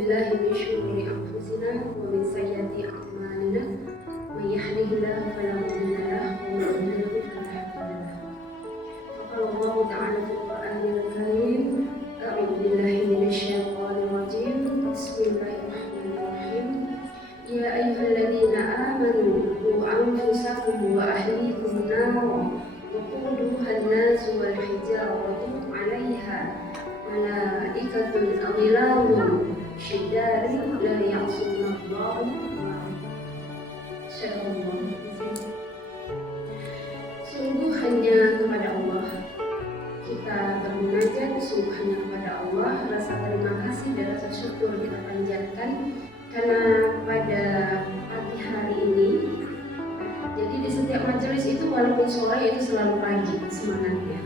billahi min syururi anfusina wa min sayyiati a'malina. May yahdihillahu fala mudilla lahu wa may yudlil fala hadiya lahu. Qala Allahu ta'ala fil Qur'anil Karim, a'udzu billahi minasyaitonir rajim. Bismillahirrahmanirrahim. Ya ayyuhalladzina amanu qu anfusakum wa ahlikum naran waquduha an-nas wal hijaratu 'alaiha malaikatun ghiladun syidadun la ya'suna Allah. Sungguh hanya kepada Allah kita bermunajat, sungguh hanya kepada Allah rasa terima kasih dan rasa syukur kita panjatkan, karena pada pagi hari ini, jadi di setiap majelis itu walaupun sore itu selalu pagi semangatnya.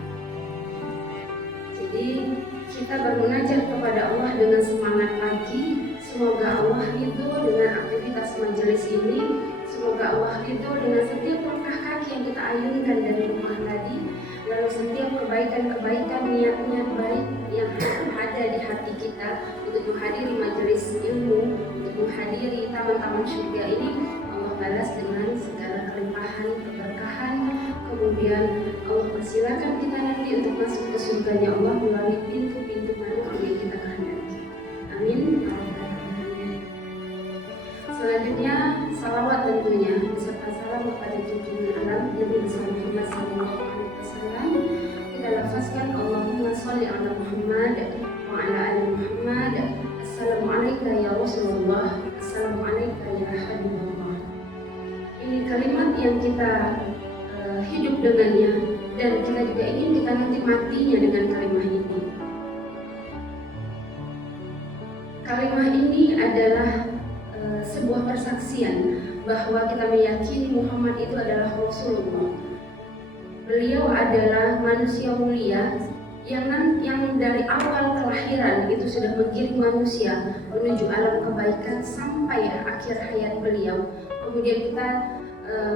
Jadi kita bermunajat kepada Allah dengan semangat pagi. Semoga Allah ridho dengan aktivitas majelis ini. Semoga Allah ridho dengan setiap langkah kaki yang kita ayunkan dari rumah tadi. Lalu setiap kebaikan-kebaikan, niat-niat baik yang ada di hati kita untuk menghadiri majelis ilmu, untuk menghadiri taman-taman surga ini, Allah balas dengan segala kelimpahan, keberkahan. Kemudian Allah persilakan kita nanti untuk masuk ke surganya Allah melalui pintu-pintu mana yang kita kehendaki. Amin. Selanjutnya salawat tentunya beserta salam kepada junjungan alam Nabi Muhammad SAW. Kita lafazkan Allahumma sholli ala Muhammad wa ala ali Muhammad. Assalamualaikum ya Rasulullah, assalamualaikum ya Habibullah. Ini kalimat yang kita hidup dengannya, dan kita juga ingin kita nanti matinya dengan kalimat ini. Kalimat ini adalah sebuah persaksian bahwa kita meyakini Muhammad itu adalah Rasulullah. Beliau adalah manusia mulia yang dari awal kelahiran itu sudah menggiring manusia menuju alam kebaikan sampai akhir hayat beliau. Kemudian kita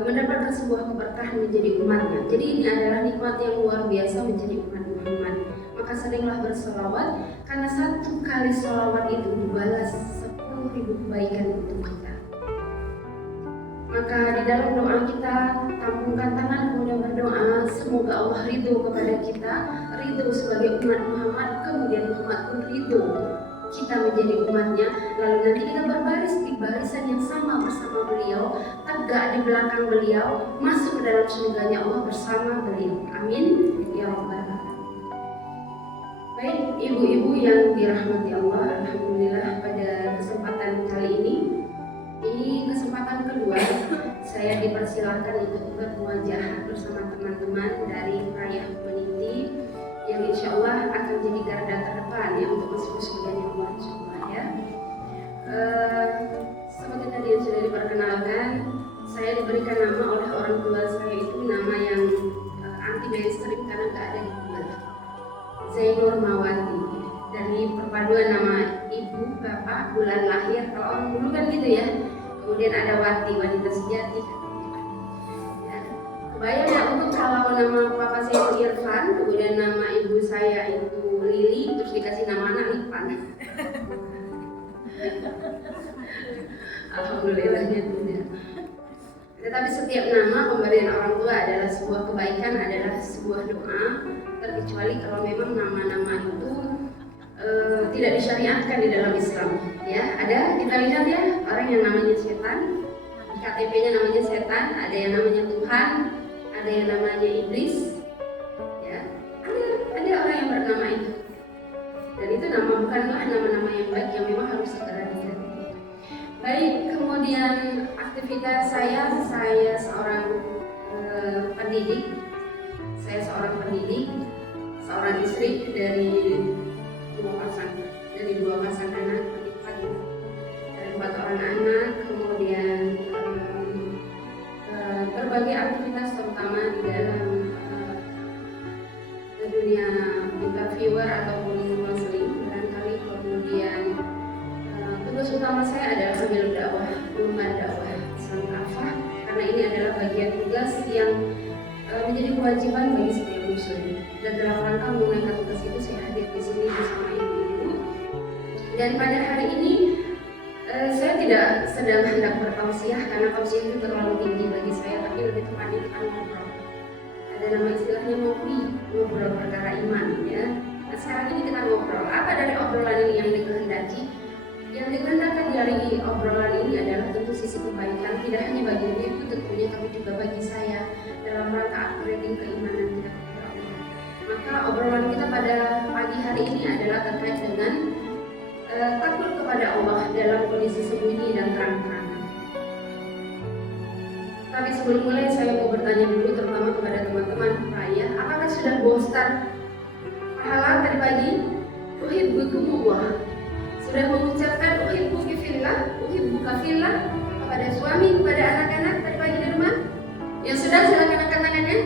mendapatkan sebuah keberkahan menjadi umatnya. Jadi ini adalah nikmat yang luar biasa menjadi umat Muhammad. Maka seringlah berselawat, karena satu kali selawat itu dibalas 10.000 kebaikan untuk kita. Maka di dalam doa kita tampungkan tangan kemudian berdoa, semoga Allah ridho kepada kita, ridho sebagai umat Muhammad, kemudian Muhammad pun ridho kita menjadi umatnya. Lalu nanti kita berbaris di barisan yang sama bersama beliau, tegak di belakang beliau, masuk ke dalam surganya Allah bersama beliau. Amin ya rabbal alamin. Baik ibu-ibu yang dirahmati Allah, alhamdulillah pada kesempatan kali ini kesempatan kedua saya dipersilakan untuk bermuajahah bersama teman-teman dari Raya Peniti yang insya Allah akan jadi garda terdepan ya untuk masuk surganya Allah insya Allah ya. Seperti tadi yang sudah diperkenalkan, saya diberikan nama oleh orang tua saya itu nama yang anti mainstream karena nggak ada di Google, Zainur Mawati, dari perpaduan nama ibu, bapak, bulan lahir. Kalau orang dulu kan gitu ya. Kemudian ada Wati, wanita sejati. Ya. Kebayang ya untuk kalau nama papa saya itu Irfan, kemudian nama ibu saya itu Lili, terus dikasih nama anak Irfan. Alhamdulillahnya tidak. Tetapi setiap nama pemberian orang tua adalah sebuah kebaikan, adalah sebuah doa, terkecuali kalau memang nama-nama itu tidak disyariatkan di dalam Islam. Ya, ada kita lihat ya orang yang namanya setan, di KTP-nya namanya setan, ada yang namanya Tuhan, ada yang namanya iblis. Ya, ada orang yang bernama itu. Dan itu nama bukanlah nama-nama yang baik yang memang harus segera diganti. Baik, kemudian aktivitas saya seorang pendidik. Saya seorang pendidik, seorang istri dari dua pasang anak, dari 4 orang anak, kemudian berbagai aktivitas terutama di dalam dunia interviewer ataupun konseling barangkali. Kemudian tugas utama saya adalah sambil dakwah, umar dakwah Islam kafah, karena ini adalah bagian tugas yang menjadi kewajiban bagi setiap muslim. Dan dalam rangka menunaikan tugas itu saya hadir di sini bersama ibu-ibu. Dan pada hari ini Saya tidak sedang hendak bertausiah karena tausiah itu terlalu tinggi bagi saya, tapi lebih tepatnya kita ngobrol. Ada nama istilahnya ngobrol perkara iman ya. Nah sekarang ini kita ngobrol. Apa dari obrolan ini yang dikehendaki? Yang dikehendaki dari obrolan ini adalah tentu sisi kebaikan, tidak hanya bagi ibu tentunya, tapi juga bagi saya dalam rangka upgrading keimanan kita kepada Allah. Maka obrolan kita pada pagi hari ini adalah terkait dengan takut kepada Allah dalam kondisi sembunyi dan terang-terangan. Tapi sebelum mulai saya mau bertanya dulu terutama kepada teman-teman saya, apakah sudah bosan pahala tadi pagi? Uhibbukumullah. Sudah mengucapkan uhibbuki fillah, uhibbuka fillah kepada suami, kepada anak-anak tadi pagi di rumah? Yang sudah silakan angkat tangannya.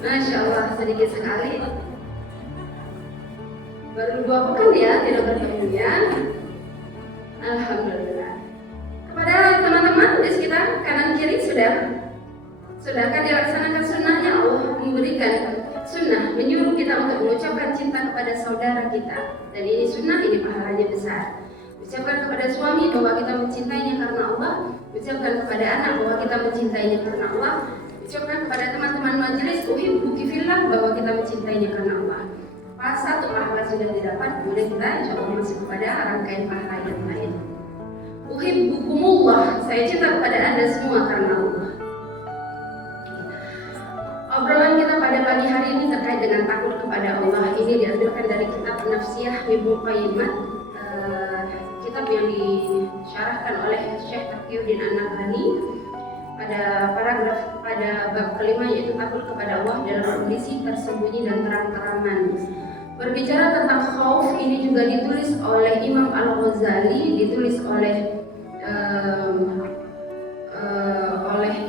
Masya Allah, sedikit sekali. Baru 2 pekan ya tidak bertemu ya. Alhamdulillah. Kepada teman-teman di sekitar kanan kiri sudahkah dilaksanakan sunnahnya? Allah memberikan sunnah menyuruh kita untuk mengucapkan cinta kepada saudara kita, dan ini sunnah, ini pahalanya besar. Ucapkan kepada suami bahwa kita mencintainya karena Allah, ucapkan kepada anak bahwa kita mencintainya karena Allah, ucapkan kepada teman-teman majelis uhibbuki fillah bahwa kita mencintainya karena Allah. Pas satu pahala sudah didapat, kemudian kita insya Allah masuk kepada rangkaian pahala yang lain. Uhibbukumullah, saya cinta kepada Anda semua karena Allah. Obrolan kita pada pagi hari ini terkait dengan takut kepada Allah. Ini diambilkan dari kitab Nafsiyah Ibnu Qayyim, kitab yang disyarahkan oleh Syekh Taqiyuddin An-Nabhani pada paragraf pada bab kelima, yaitu takut kepada Allah dalam kondisi tersembunyi dan terang-terangan. Berbicara tentang khauf, ini juga ditulis oleh Imam Al-Ghazali, ditulis oleh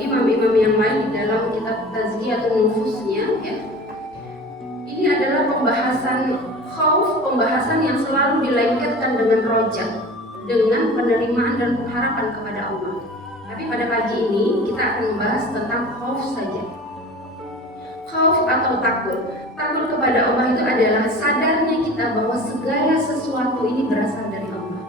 imam-imam yang lain di dalam kitab Tazkiyatun Nufusnya ya. Ini adalah pembahasan khauf, pembahasan yang selalu dilengketkan dengan rojak, dengan penerimaan dan pengharapan kepada Allah. Tapi pada pagi ini kita akan membahas tentang khauf saja. Khauf atau takut. Takut kepada Allah itu adalah sadarnya kita bahwa segala sesuatu ini berasal dari Allah.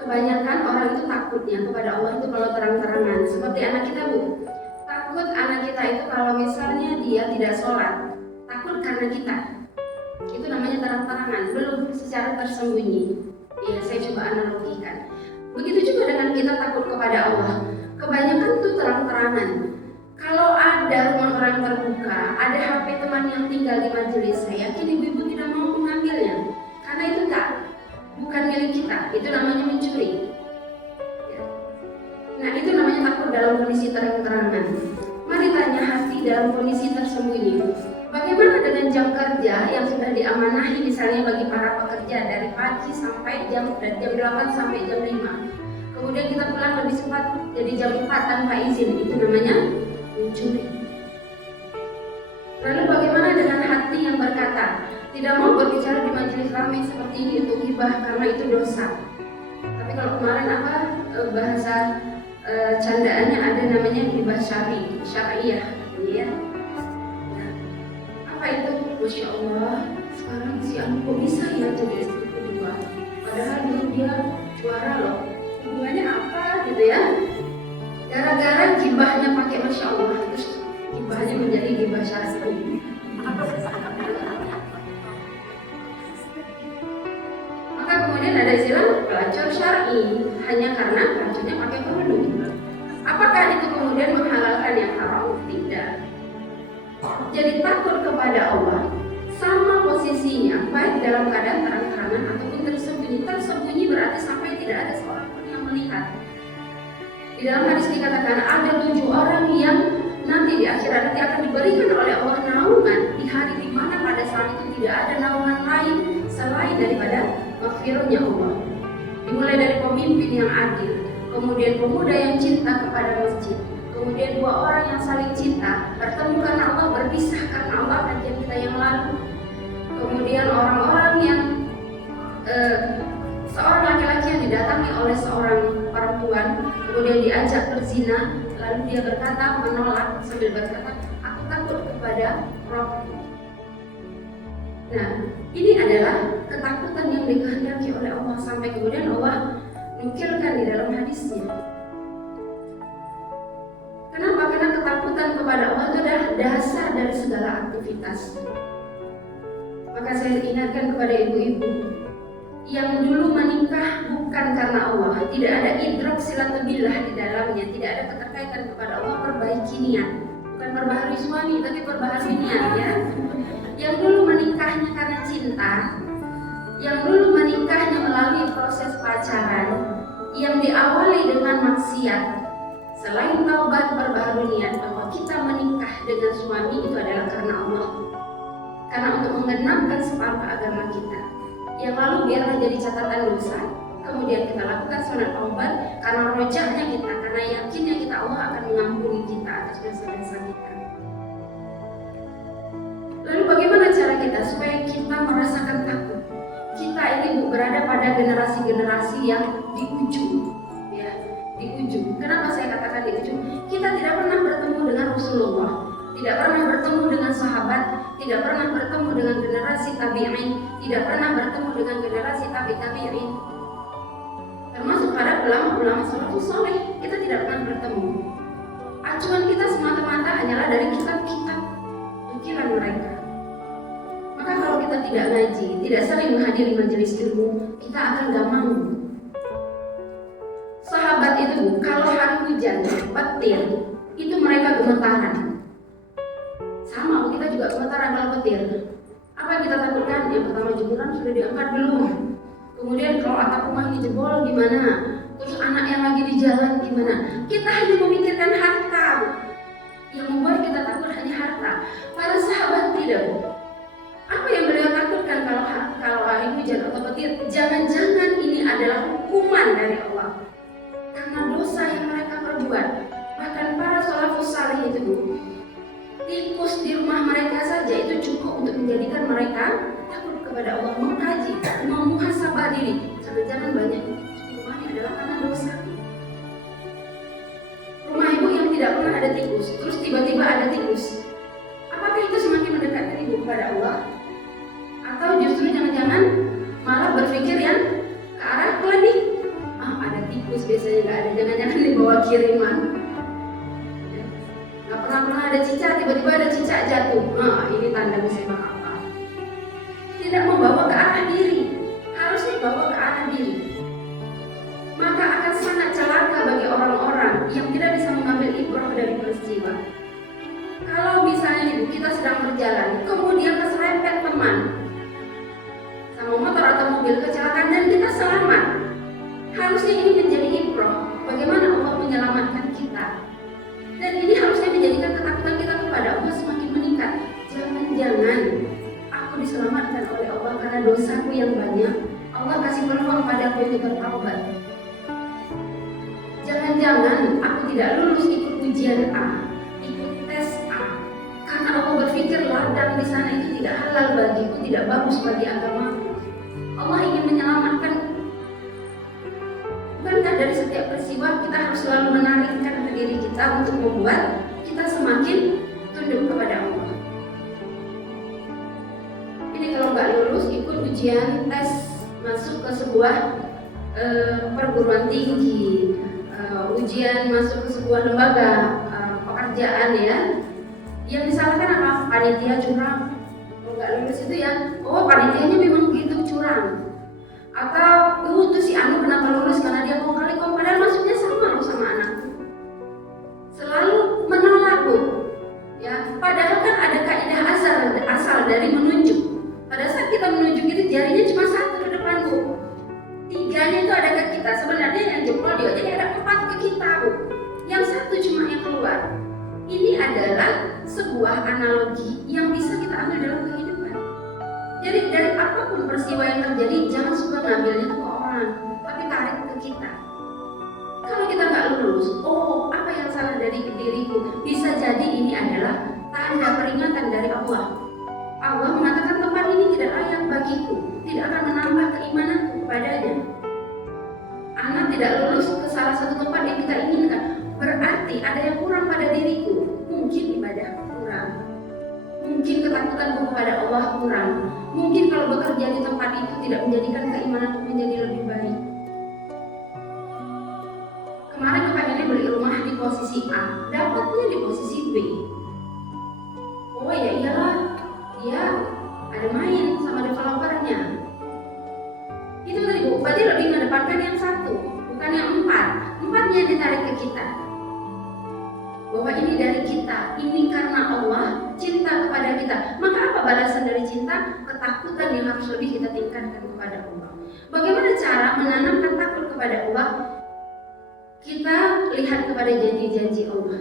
Kebanyakan orang itu takutnya kepada Allah itu kalau terang-terangan. Seperti anak kita Bu, takut anak kita itu kalau misalnya dia tidak sholat, takut karena kita. Itu namanya terang-terangan, belum secara tersembunyi. Ya saya coba analogikan. Begitu juga dengan kita takut kepada Allah. Kebanyakan itu terang-terangan. Kalau ada rumah orang terbuka, ada HP teman yang tinggal di majelis, saya yakin ibu-ibu tidak mau mengambilnya, karena itu bukan milik kita. Itu namanya mencuri. Nah itu namanya takut dalam kondisi terang-terangan. Mari tanya hati dalam kondisi tersembunyi. Bagaimana dengan jam kerja yang sudah diamanahi misalnya bagi para pekerja dari pagi sampai jam 8 sampai jam 5. Kemudian kita pulang lebih cepat jadi jam 4 tanpa izin, itu namanya mencuri. Lalu bagaimana dengan hati yang berkata, tidak mau berbicara di majelis ramai seperti ini untuk ghibah karena itu dosa. Tapi kalau kemarin bahasa candaannya ada namanya ghibah syariah ya. Nah, apa itu? Masya Allah, sekarang si Anu kok bisa ya jadi istri kedua, padahal dulu dia juara loh. Hubungannya apa gitu ya? Gara-gara gibahnya pakai Masya Allah, terus gibahnya menjadi gibah syar'i. Maka kemudian ada istilah pelacur syar'i, hanya karena pelacurnya pakai kerudung. Apakah itu kemudian menghalalkan yang haram? Tidak. Jadi takut kepada Allah sama posisinya, baik dalam keadaan terang-terangan ataupun tersembunyi. Tersembunyi berarti sampai tidak ada seorang pun yang melihat. Di dalam hadis dikatakan ada 7 orang yang nanti di akhirat nanti akan diberikan oleh Allah naungan di hari di mana pada saat itu tidak ada naungan lain selain daripada maghfirahnya Allah. Dimulai dari pemimpin yang adil, kemudian pemuda yang cinta kepada masjid, kemudian 2 orang yang saling cinta, bertemu karena Allah, berpisah karena Allah, kajian kita yang lalu. Kemudian orang-orang yang seorang laki-laki yang didatangi oleh seorang perempuan, kemudian diajak berzina, lalu dia berkata, menolak sambil berkata, aku takut kepada Rabb. Nah, ini adalah ketakutan yang dikehendaki oleh Allah, sampai kemudian Allah nukilkan di dalam hadisnya. Kenapa? Karena ketakutan kepada Allah itu adalah dasar dari segala aktivitas. Maka saya ingatkan kepada ibu-ibu yang dulu menikah bukan karena Allah, tidak ada idrok silatubillah di dalamnya, tidak ada keterkaitan kepada Allah, perbaiki niat. Bukan perbaharui suami, tapi perbaharui niat ya. Yang dulu menikahnya karena cinta, yang dulu menikahnya melalui proses pacaran, yang diawali dengan maksiat, selain taubat perbaharui niat bahwa kita menikah dengan suami itu adalah karena Allah, karena untuk menggenapkan separuh agama kita. Yang lalu biarlah jadi catatan dosa, kemudian kita lakukan sunat taubat karena rojaknya kita, karena yakinnya kita Allah akan mengampuni kita atas dosa-dosa kita. Lalu bagaimana cara kita supaya kita merasakan takut? Kita ini berada pada generasi-generasi yang di ujung, ya, di ujung. Kenapa saya katakan di ujung? Kita tidak pernah bertemu dengan Rasulullah, tidak pernah bertemu dengan sahabat, tidak pernah bertemu dengan generasi tabi'in, tidak pernah bertemu dengan generasi tabi'in, termasuk para ulama-ulama salafus saleh. Kita tidak pernah bertemu. Acuan kita semata-mata hanyalah dari kitab-kitab nukilan mereka. Maka kalau kita tidak ngaji, tidak saling menghadiri majelis ilmu, kita akan gampang. Sahabat itu kalau hari hujan, petir, itu mereka gemetaran. Sama, kita juga gemetaran kalau petir. Apa yang kita takutkan? Yang pertama, jemuran sudah diangkat dulu. Kemudian kalau atap rumah ini jebol gimana? Terus anak yang lagi di jalan gimana? Kita hanya memikirkan harta. Yang membuat kita takut hanya harta. Para sahabat tidak. Apa yang beliau takutkan kalau hari hujan atau petir? Jangan-jangan ini adalah hukuman dari Allah karena dosa yang mereka perbuat. Bahkan para salafus saleh itu, tikus di rumah mereka saja itu cukup untuk menjadikan mereka takut kepada Allah, mengkaji, memuhasabah diri. Jangan-jangan banyak di rumahnya adalah karena dosa. Rumah ibu yang tidak pernah ada tikus, terus tiba-tiba ada tikus. Apakah itu semakin mendekatkan ibu kepada Allah? Atau justru jangan-jangan malah berpikir yang ke arah klinik? Ada tikus biasanya nggak ada, jangan-jangan dibawa kiriman. Nggak pernah ada cicak, tiba-tiba ada cicak jatuh. Ini tanda musibah apa? Tidak membawa ke arah diri, harusnya bawa ke arah diri. Maka akan sangat celaka bagi orang-orang yang tidak bisa mengambil ibrah dari peristiwa. Kalau misalnya ibu kita sedang berjalan, kemudian keserempet teman sama motor atau mobil kecelakaan dan kita selamat, harusnya ini menjadi ibrah. Bagaimana Allah menyelamatkan kita? Dan ini harusnya menjadikan ketakutan kita kepada Allah semakin meningkat. Jangan-jangan aku diselamatkan oleh Allah karena dosaku yang banyak. Allah kasih peluang padaku untuk bertaubat. Jangan-jangan aku tidak lulus ikut ujian A, ikut tes A, karena Allah berpikir ladang di sana itu tidak halal bagiku, tidak bagus bagi agamaku. Allah ingin menyelamatkan. Bukankah dari setiap peristiwa kita harus selalu menarikkan ke diri kita untuk membuat kita semakin tunduk kepada Allah? Ini kalau nggak lulus ikut ujian tes masuk ke sebuah perguruan tinggi, ujian masuk ke sebuah lembaga pekerjaan ya, yang disalahkan apa? Panitia curang. Kalau nggak lulus itu ya, panitianya memang gitu curang. Atau itu si Anu kenapa lulus karena dia mau kali kok, padahal masuknya sama loh sama anakku. Selalu menolak Bu. Ya, padahal kan ada kaidah asal dari menunjuk. Pada saat kita menunjuk itu jarinya cuma satu ke depan Bu. Tiganya itu ada ke kita. Sebenarnya yang jempol dia jadi ada 4 ke kita Bu. Yang satu cuma yang keluar. Ini adalah sebuah analogi yang bisa kita ambil dalam kehidupan. Jadi dari apapun peristiwa yang terjadi, jangan suka ngambilnya ke orang, tapi tarik ke kita. Kalau kita nggak lulus, apa yang salah dari diriku? Bisa jadi ini adalah tanda peringatan dari Allah. Allah mengatakan tempat ini tidak layak bagiku, tidak akan menambah keimananku kepadanya. Anak tidak lulus ke salah satu tempat yang kita inginkan, berarti ada yang kurang pada diriku. Mungkin ibadah kurang, mungkin ketakutanku kepada Allah kurang, Mungkin kalau bekerja di tempat itu tidak menjadikan keimananku menjadi lebih baik. Kemarin kepengennya beli rumah di posisi A, dapatnya di posisi B. Oh ya iyalah, dia ada main sama developernya. Itu tadi Bu, berarti lebih mengedepankan yang satu, bukan yang empat. Empatnya ditarik ke kita. Bahwa ini dari kita, ini karena Allah cinta kepada kita. Maka apa balasan dari cinta? Ketakutan yang harus lebih kita tingkatkan kepada Allah. Bagaimana cara menanamkan takut kepada Allah? Kita lihat kepada janji-janji Allah.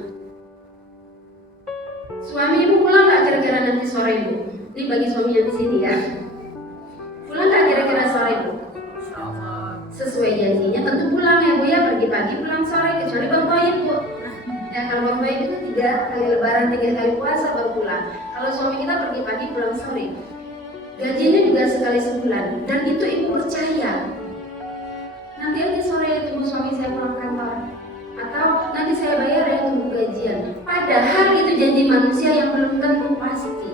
Suami ibu pulang gak kira-kira nanti sore Bu? Ini bagi suami yang di sini ya. Pulang gak kira-kira sore Bu? Sesuai janjinya tentu pulang ya Bu ya, pergi pagi pulang sore, kecuali Bang Toib Bu. Ya kalau Bang Toib itu 3 kali lebaran, 3 kali puasa baru pulang. Kalau suami kita pergi pagi pulang sore, gajinya juga sekali sebulan, dan itu ibu percaya. Nanti aja sore tunggu suami saya pulang kantor, atau nanti saya bayar ya tunggu gajian. Padahal itu janji manusia yang belum tentu pasti.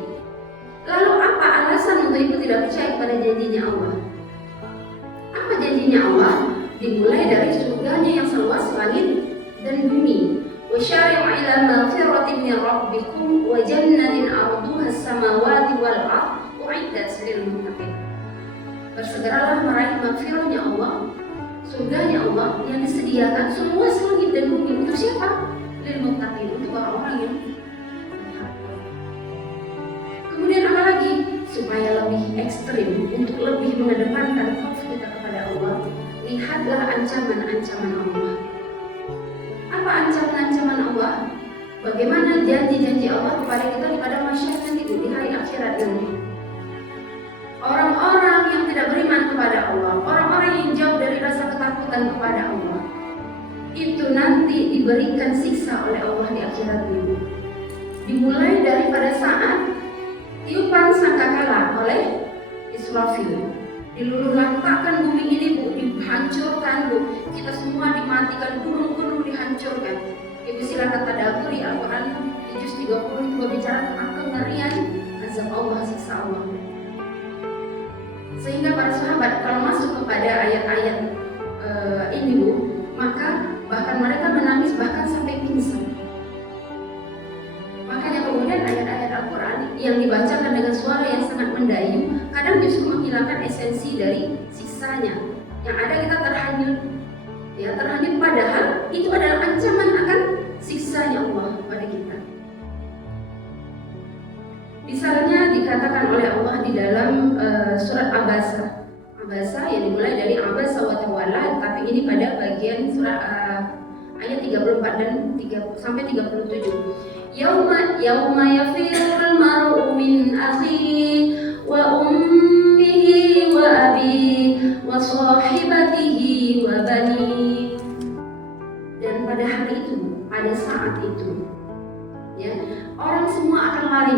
Lalu apa alasan untuk ibu tidak percaya kepada janjinya Allah? Apa janjinya Allah? Dimulai dari surganya yang seluas langit dan bumi. Wasyari'u ila maghfiratin min rabbikum wa jannatin 'arduha as-samawati wal ardh u'iddat lil muttaqin. Bersegeralah meraih maghfirahnya Allah, surganya Allah yang disediakan seluas langit dan bumi. Untuk siapa? Lil muttaqin, untuk orang-orang yang bertakwa. Kemudian apa lagi? Supaya lebih ekstrim, untuk lebih mengedepankan khauf kita kepada Allah, lihatlah ancaman-ancaman Allah. Apa ancaman-ancaman Allah? Bagaimana janji-janji Allah kepada kita pada masyarakat itu di hari akhirat nanti? Orang-orang yang tidak beriman kepada Allah, orang-orang yang jauh dari rasa ketakutan kepada Allah, itu nanti diberikan siksa oleh Allah di akhirat ini. Dimulai daripada saat tiupan sangkakala oleh Israfil, diluluh-lantakkan bumi ini Bu, dihancurkan Bu, kita semua dimatikan, gunung-gunung dihancurkan. Ibu silakan tadabburi Al-Quran di juz 30 itu berbicara tentang kengerian azab Allah, siksa Allah. Sehingga para sahabat kalau masuk kepada ayat-ayat ini Bu, maka bahkan mereka menangis bahkan sampai pingsan. Makanya kemudian ayat-ayat Al-Quran yang dibacakan dengan suara yang sangat mendayu kadang justru menghilangkan esensi dari siksanya. Yang ada kita terhanyut, ya terhanyut, padahal itu adalah ancaman akan siksanya Allah pada kita. Misalnya dikatakan oleh Allah di dalam surat Abasa. Abasa yang dimulai dari Abasa wa tawalla, tapi ini pada bagian surat ayat 34 dan sampai 37. Yauma yafirul mar'u min akhihi wa ummihi wa abihi wa sahibatihi wa bani. Dan pada hari itu, pada saat itu, ya, orang semua akan lari.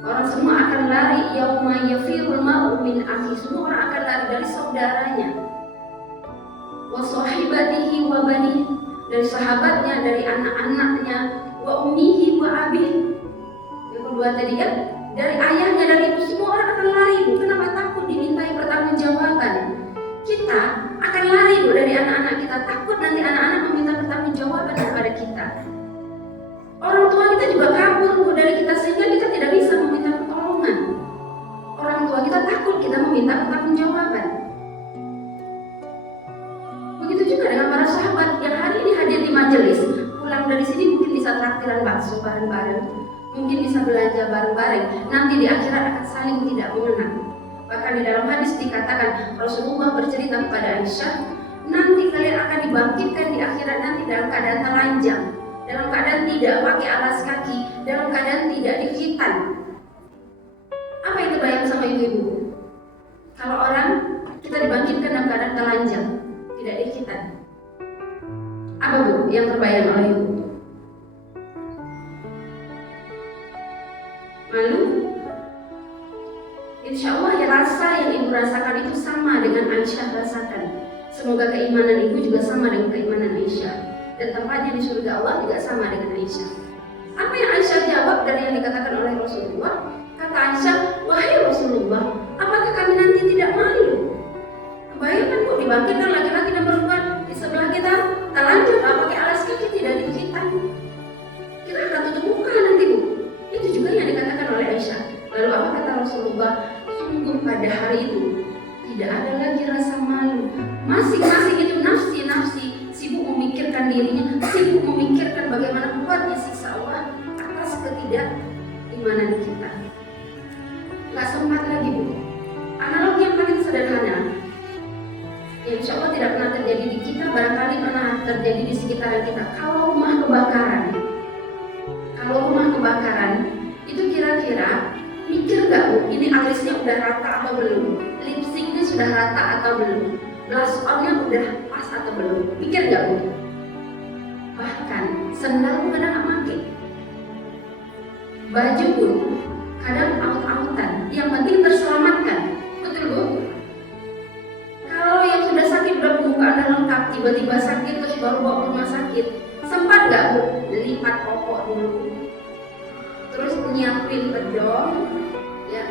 Orang semua akan lari. Yauma yafirul mar'u min akhihi, semua orang akan lari dari saudaranya. Wa sahibatihi wa bani, dari sahabatnya, dari anak-anaknya. Wa ummihi wa abihi, yang kedua tadi kan, dari ayahnya, dari ibu, semua orang akan lari Bu. Kenapa? Takut dimintai pertanggungjawaban. Kita akan lari Bu dari anak-anak kita, takut nanti anak-anak meminta pertanggungjawaban kepada kita. Orang tua kita juga kabur Bu dari kita sehingga kita tidak bisa meminta pertolongan. Orang tua kita takut kita meminta pertanggungjawaban. Begitu juga dengan para sahabat yang hari ini hadir di majelis, pulang dari sini mungkin bisa traktiran bakso bareng-bareng, mungkin bisa belanja bareng-bareng, nanti di akhirat akan saling tidak mengenal. Bahkan di dalam hadis dikatakan Rasulullah bercerita kepada Aisyah, nanti kalian akan dibangkitkan di akhirat nanti dalam keadaan telanjang, dalam keadaan tidak pakai alas kaki, dalam keadaan tidak dikhitan. Apa yang terbayang sama ibu-ibu? Kalau orang kita dibangkitkan dalam keadaan telanjang, tidak dikhitan, apa Bu yang terbayang oleh ibu? Malu? Insya Allah ya, rasa yang ibu rasakan itu sama dengan Aisyah rasakan. Semoga keimanan ibu juga sama dengan keimanan Aisyah, dan tempatnya di surga Allah juga sama dengan Aisyah. Apa yang Aisyah jawab dari yang dikatakan oleh Rasulullah? Kata Aisyah, wahai Rasulullah, dibangkitkan laki-laki dan perempuan di sebelah kita telanjang, nggak pakai alas kaki, tidak dicucikan, kita akan tutup muka nanti Bu. Itu juga yang dikatakan oleh Aisyah. Lalu apa kata Rasulullah? Sungguh pada hari itu tidak ada lagi rasa malu. Masing-masing itu nafsi-nafsi sibuk memikirkan dirinya, sibuk memikirkan bagaimana kuatnya siksa Allah atas ketidakimanan kita. Nggak sempat lagi Bu. Analogi yang paling sederhana, yang insya Allah tidak pernah terjadi di kita, barangkali pernah terjadi di sekitaran kita. Kalau rumah kebakaran, itu kira-kira mikir nggak Bu, ini alisnya udah rata atau belum? Lip syncnya sudah rata atau belum? Blush on-nya udah pas atau belum? Mikir nggak Bu? Bahkan sendal pun kadang nggak pakai, baju pun kadang aut-autan, yang penting terselamatkan. Betul Bu? Kalau yang sudah sakit udah pembukaan dan lengkap, tiba-tiba sakit terus baru bawa ke rumah sakit, sempat nggak Bu lipat popok dulu, terus nyiapin bedong, ya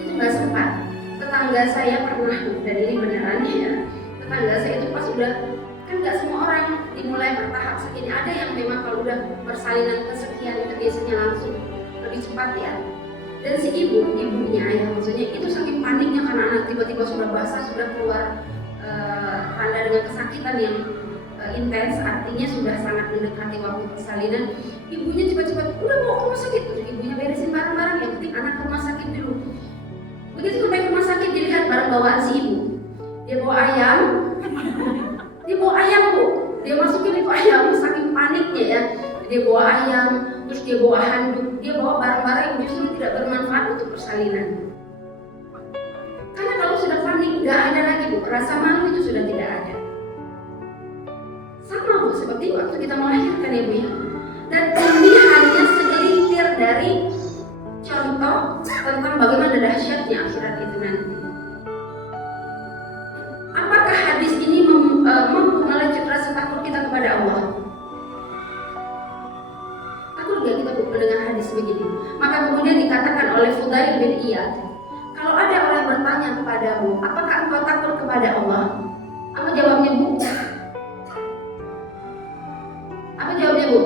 itu nggak sempat. Tetangga saya pernah, dan ini beneran ya, tetangga saya itu pas udah, kan nggak semua orang dimulai bertahap segini, ada yang memang kalau udah persalinan kesekian itu biasanya langsung lebih cepat ya. Dan si ibunya ya, maksudnya itu saking paniknya karena anak tiba-tiba sudah basah, sudah keluar tanda dengan kesakitan yang intens, artinya sudah sangat mendekati waktu persalinan. Ibunya cepat-cepat udah mau ke rumah sakit, ibunya beresin barang-barang, yang penting anak ke rumah sakit dulu. Begitu sampai ke rumah sakit dilihat barang bawaan si ibu, dia bawa ayam, Bu, dia masukin itu ayam, saking paniknya ya, dia bawa ayam, terus dia bawa handuk, dia bawa barang-barang yang justru tidak bermanfaat untuk persalinan. Karena kalau sudah panik, nggak ada lagi Bu, rasa malu itu sudah tidak ada. Sama Bu, seperti waktu kita melahirkan ya Bu ya. Dan ini hanya segelintir dari contoh tentang bagaimana dahsyatnya akhirat itu nanti. Apakah hadis ini mampu melecut rasa takut kita kepada Allah? Takut gak kita mendengar hadis begini? Maka kemudian dikatakan oleh Fudail bin Iyad, kalau ada orang bertanya kepadamu, apakah engkau takut kepada Allah? Apa jawabnya Bu? Apa jawabnya Bu?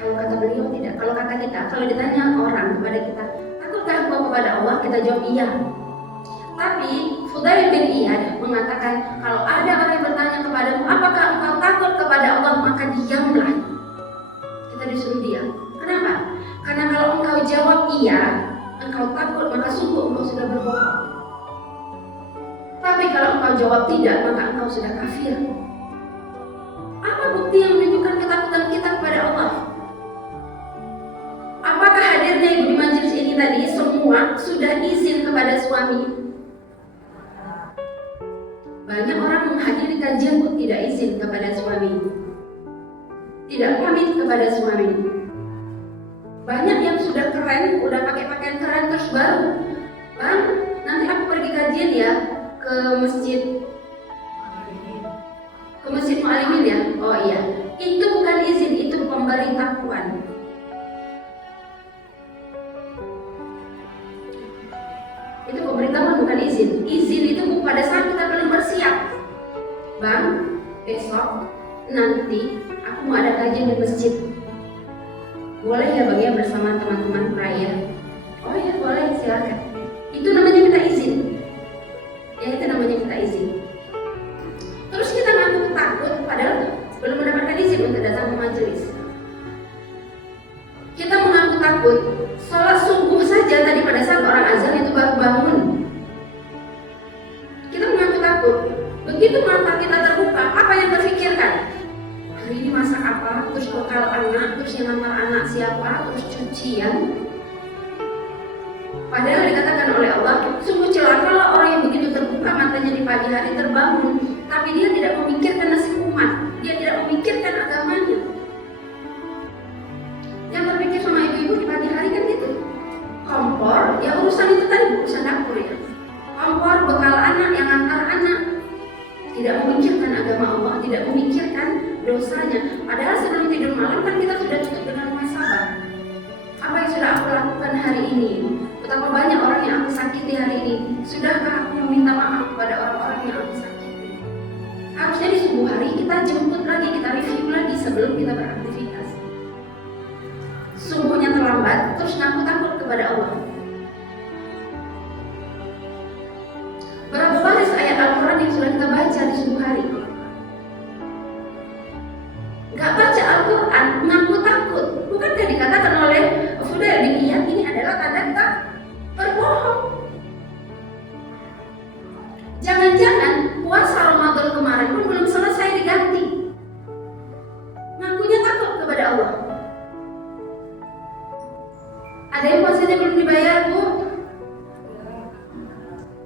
Kalau kata beliau tidak. Kalau kata kita, kalau ditanya orang kepada kita, takutkah engkau kepada Allah? Kita jawab iya. Tapi Fudail bin Iyad mengatakan, kalau ada orang yang bertanya kepadamu, apakah engkau takut kepada Allah? Maka diamlah. Kita disuruh diam. Kenapa? Karena kalau engkau jawab iya, engkau takut, maka sungguh engkau sudah berbohong. Tapi kalau engkau jawab tidak, maka engkau sudah kafir. Apa bukti yang menunjukkan ketakutan kita kepada Allah? Apakah hadirnya ibu di majelis ini tadi semua sudah izin kepada suami? Banyak orang menghadiri kajian pun tidak izin kepada suami, tidak pamit kepada suami. Banyak yang sudah keren, udah pakai pakaian keren terus baru, Bang, nanti aku pergi kajian ya ke masjid Mu'alimin ya. Oh iya, itu bukan izin, itu pemberitahuan. Itu pemberitahuan, bukan izin. Izin itu pada saat kita paling bersiap. Bang, besok nanti aku mau ada kajian di masjid. Boleh ya Bang ya bersama teman-teman prayer? Oh ya boleh, silakan. Itu namanya minta izin. Ya itu namanya minta izin. Terus kita ngaku takut padahal belum mendapatkan izin untuk datang ke majelis. Kita mengaku takut, sholat subuh saja tadi pada saat orang azan itu baru bangun. Kita mengaku takut. Begitu mata kita terbuka, apa yang terfikirkan? Hari ini masak apa? Terus bekal anak, terus yang ngantar anak siapa? Terus cucian. Padahal dikatakan oleh Allah, sungguh celaka orang yang begitu terbuka matanya di pagi hari terbangun, tapi dia tidak memikirkan nasib umat, dia tidak memikirkan agamanya. Yang terpikir sama ibu-ibu di pagi hari kan gitu, kompor, ya urusan itu tadi urusan dapur ya, kompor, bekal anak, yang antar anak, tidak memikirkan agama Allah, tidak memikirkan dosanya. Padahal sebelum tidur malam kan kita sudah cukup dengan muhasabah. Apa yang sudah aku lakukan hari ini? Betapa banyak orang yang aku sakiti hari ini? Sudahkah aku meminta maaf kepada orang-orang yang aku sakiti. Harusnya di subuh hari kita jemput lagi, kita review lagi sebelum kita beraktivitas. Subuhnya terlambat, terus ngaku takut kepada Allah. Berapa baris ayat Al-Quran yang sudah kita baca di subuh hari? Gak baca Al-Quran, ngaku takut. Bukankah dikatakan oleh Fudail bin Iyad ini adalah tanda kita berbohong? Jangan-jangan puasa Ramadan kemarin pun belum selesai diganti. Ngakunya takut kepada Allah. Ada yang puasanya belum dibayar, Bu?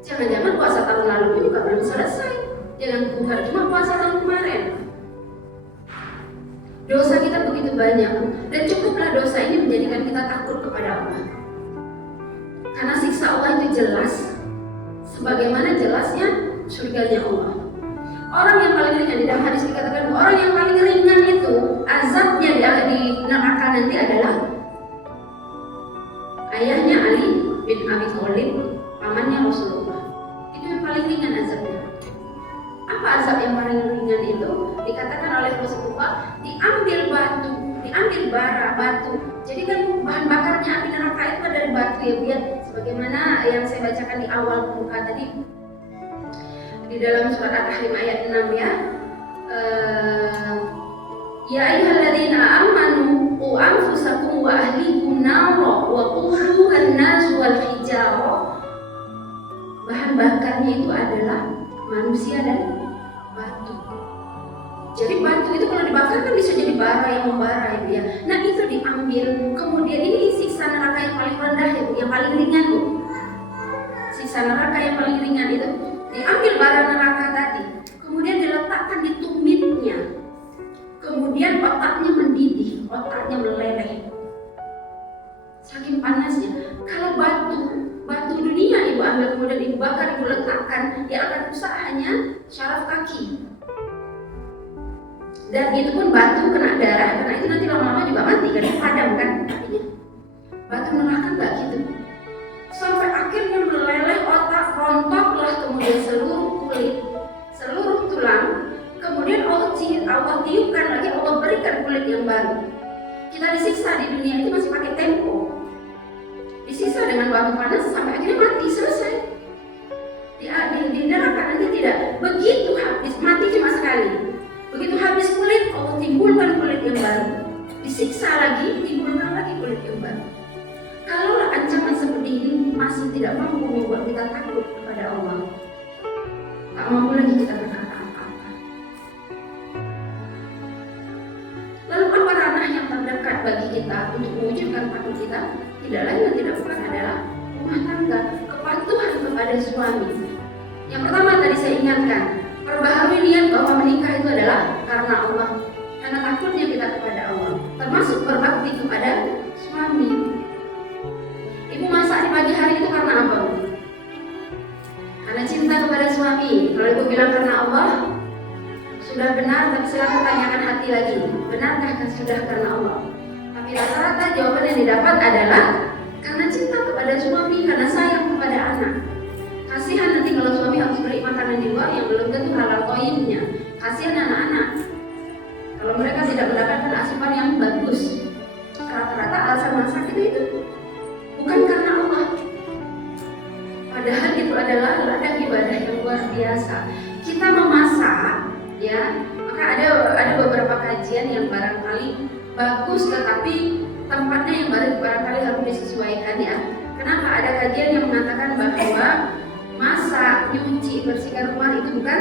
Jangan-jangan puasa tahun lalu pun juga belum selesai. Jangan bukan cuma puasa tahun kemarin. Dosa kita begitu banyak, dan cukuplah dosa ini menjadikan kita takut kepada Allah. Karena siksa Allah itu jelas, sebagaimana jelasnya surganya Allah. Orang yang paling ringan, di dalam hadis dikatakan bahwa orang yang paling ringan itu azabnya di neraka nanti adalah ayahnya Ali bin Abi Thalib, pamannya Rasulullah. Itu yang paling ringan azabnya. Apa azab yang paling ringan itu? Dikatakan oleh Rasulullah, diambil batu, diambil bara batu. Jadi kan bahan bakarnya api neraka itu kan dari batu ya, biar sebagaimana yang saya bacakan di awal buka tadi di dalam surat At-Tahrim ayat 6 ya. Ya ayyuhalladzina amanu qu anfusakum wa ahlikum nara wa quduha an-nas wal hijarah. Bahan bakarnya itu adalah manusia dan batu. Jadi batu itu kalau dibakar kan bisa jadi bara yang membara ya. Nah itu diambil, kemudian ini siksa neraka yang paling rendah ya, yang paling ringan Bu. Siksa neraka yang paling ringan itu diambil bara neraka tadi, kemudian diletakkan di tumitnya, kemudian otaknya mendidih, otaknya meleleh, saking panasnya. Kalau batu dunia ibu ambil kemudian ibu bakar, ibu letakkan, yang akan rusak hanya syaraf kaki. Dan itu pun batu kena darah, karena itu nanti lama-lama juga mati kan, padam kan apinya. Batu neraka nggak gitu. Sampai akhirnya meleleh otak, rontoklah kemudian seluruh kulit, seluruh tulang. Kemudian Allah tiupkan lagi, Allah berikan kulit yang baru. Kita disiksa di dunia itu masih pakai tempo. Disiksa dengan batu panas sampai akhirnya mati, selesai. Di neraka nanti tidak begitu habis, mati cuma sekali. Begitu habis kulit, Allah timbulkan kulit yang baru. Disiksa lagi, timbulkan lagi kulit yang baru. Kalau ancaman seperti ini masih tidak mampu membuat kita takut kepada Allah, tak mampu lagi kita berkata apa-apa. Lalu apa ranah yang terdekat bagi kita untuk mewujudkan takut kita? Tidak lain dan tidak bukan adalah rumah tangga, kepatuhan kepada suami. Yang pertama tadi saya ingatkan, perbaharui niat bahwa menikah itu adalah karena Allah, karena takutnya kita kepada Allah, termasuk berbakti kepada suami. Ibu masak di pagi hari itu karena apa, Bu? Karena cinta kepada suami. Kalau ibu bilang karena Allah, sudah benar, tapi silahkan tanyakan hati lagi, benarkah sudah karena Allah? Tapi rata-rata jawaban yang didapat adalah karena cinta kepada suami, karena sayang kepada anak. Kasihan nanti kalau suami harus beli makanan di luar yang belum tentu halal toyibnya. Kasihan anak-anak kalau mereka tidak mendapatkan asupan yang bagus. Rata-rata alasan masak itu bukan karena Allah. Padahal itu adalah ladang ibadah yang luar biasa. Kita memasak, ya, maka ada beberapa kajian yang barangkali bagus, tetapi tempatnya yang barangkali harus disesuaikan ya. Kenapa? Ada kajian yang mengatakan bahwa masak, nyuci, bersihkan rumah itu bukan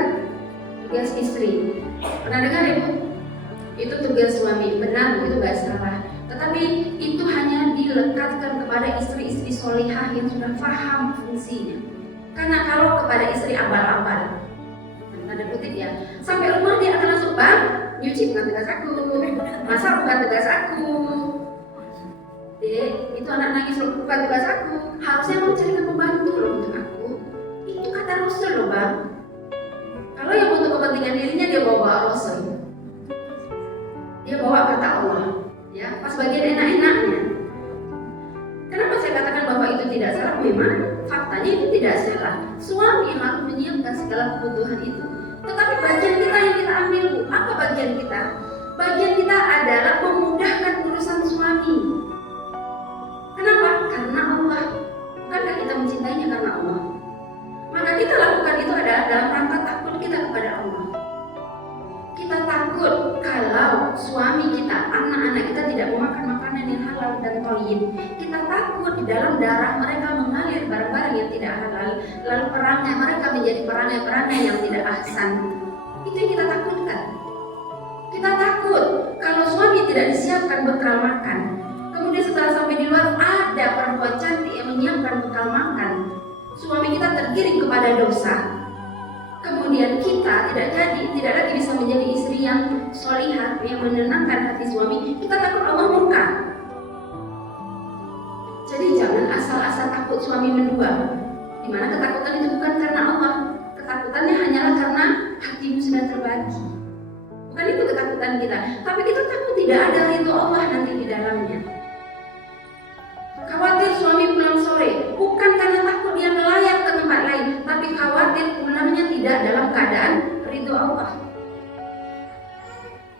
tugas istri. Pernah dengar ya Bu? Itu tugas suami. Benar, itu gak salah. Tetapi itu hanya dilekatkan kepada istri-istri solihah yang sudah paham fungsinya. Karena kalau kepada istri abal-abal, tanda kutip ya, sampai rumah dia akan langsung, Bang, nyuci bukan tugas aku, masak bukan tugas aku, Dek, itu anak nangis bukan tugas aku, harusnya mau carikan pembantu loh untuk aku. Itu kata Rasul loh Bang. Kalau yang untuk kepentingan dirinya dia bawa Rasul, dia bawa kata Allah, ya pas bagian enak-enaknya. Kenapa saya katakan bahwa itu tidak salah? Memang faktanya itu tidak salah. Suami harus menyiapkan segala kebutuhan itu. Tetapi bagian kita yang kita ambil, Bu, apa bagian kita? Bagian kita adalah memudahkan urusan suami. Kenapa? Karena Allah. Bukankah kita mencintainya karena Allah? Maka kita lakukan itu adalah dalam rangka takut kita kepada Allah. Kita takut kalau suami kita, anak-anak kita tidak memakan makanan yang halal dan thayyib. Kita takut di dalam darah mereka mengalir barang-barang yang tidak halal, lalu perangai mereka menjadi perangai-perangai yang tidak ahsan. Itu yang kita takutkan. Kita takut kalau suami tidak disiapkan bekal makan, kemudian setelah sampai di luar ada perempuan cantik yang menyiapkan bekal makan, suami kita tergiring kepada dosa. Kemudian kita tidak lagi bisa menjadi istri yang solihah, yang menenangkan hati suami. Kita takut Allah murka. Jadi jangan asal-asal takut suami mendua. Dimana ketakutan itu bukan karena Allah. Ketakutannya hanyalah karena hatimu sudah terbagi. Bukan itu ketakutan kita. Tapi kita takut tidak ada ridho Allah nanti di dalamnya. Khawatir suami pulang sore, bukan karena takut dia melayang ke tempat lain, tapi khawatir pulangnya tidak dalam keadaan ridho Allah.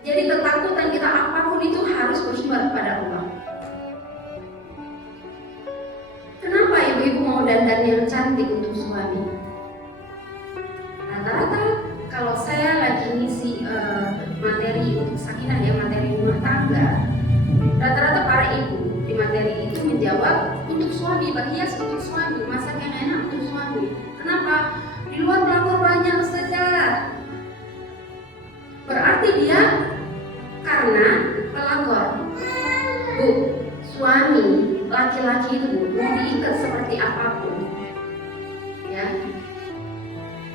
Jadi ketakutan kita apapun itu harus bersumber kepada Allah. Kenapa ibu-ibu mau dandan yang cantik untuk suami? Rata-rata kalau saya lagi ngisi materi untuk sakinah, ya, materi rumah tangga, rata-rata para ibu di materi itu menjawab untuk suami, berhias untuk suami, masak yang enak untuk suami. Kenapa? Di luar pelakor banyak saja. Berarti dia karena pelakor. Bu, suami laki-laki itu, Bu, mau diikat seperti apapun, ya,